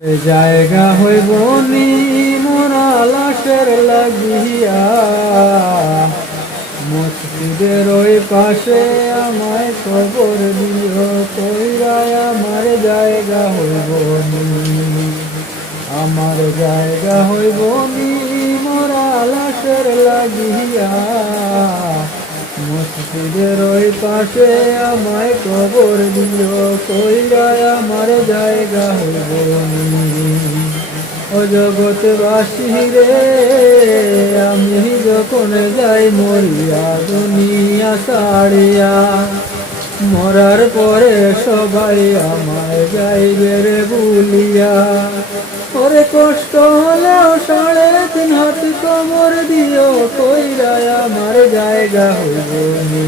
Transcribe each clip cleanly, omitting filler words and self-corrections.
জায়গা হইব নি মোরা লাশের লাগিয়া, মসজিদের ওই পাশে আমায় কবর দিও কইরা। আমার জায়গা হইব নি, আমার জায়গা হইব নি মোরা লাশের লাগিয়া, মসজিদের ওই পাশে আমায় কবর দিও কইরা। আমার জায়গা হইব নি। ও জগৎবাসী রে, আমি যখন যাই মরিয়া দুনিয়া ছাড়িয়া, মরার পরে সবাই আমায় যাইবে রে ভুলিয়া। ওরে কষ্ট হলেও 3.5 হাত কবর দিও কইরা। আমার জায়গা হইব নি,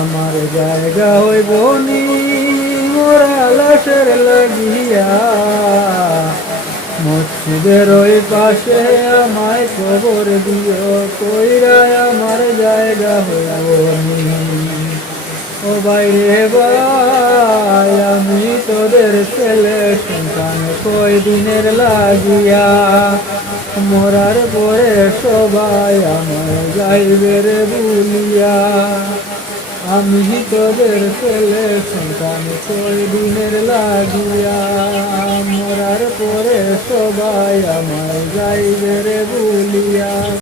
আমার জায়গা হইব নি মোরা লাশের লাগিয়া, মসজিদের ওই পাশে আমায় কবর দিও কইরা। আমার জায়গা হইব নি। ও বাইরে ভাই, আমি তোদের ছেলে সন্তান কয়দিনের লাগিয়া, মরার পরে সবাই আমায় যাইবে রে ভুলিয়া। আমি তোদের ছেলে সন্তান কয়দিনের লাগিয়া, মরার পরে সবাই আমায় যাইবে রে ভুলিয়া।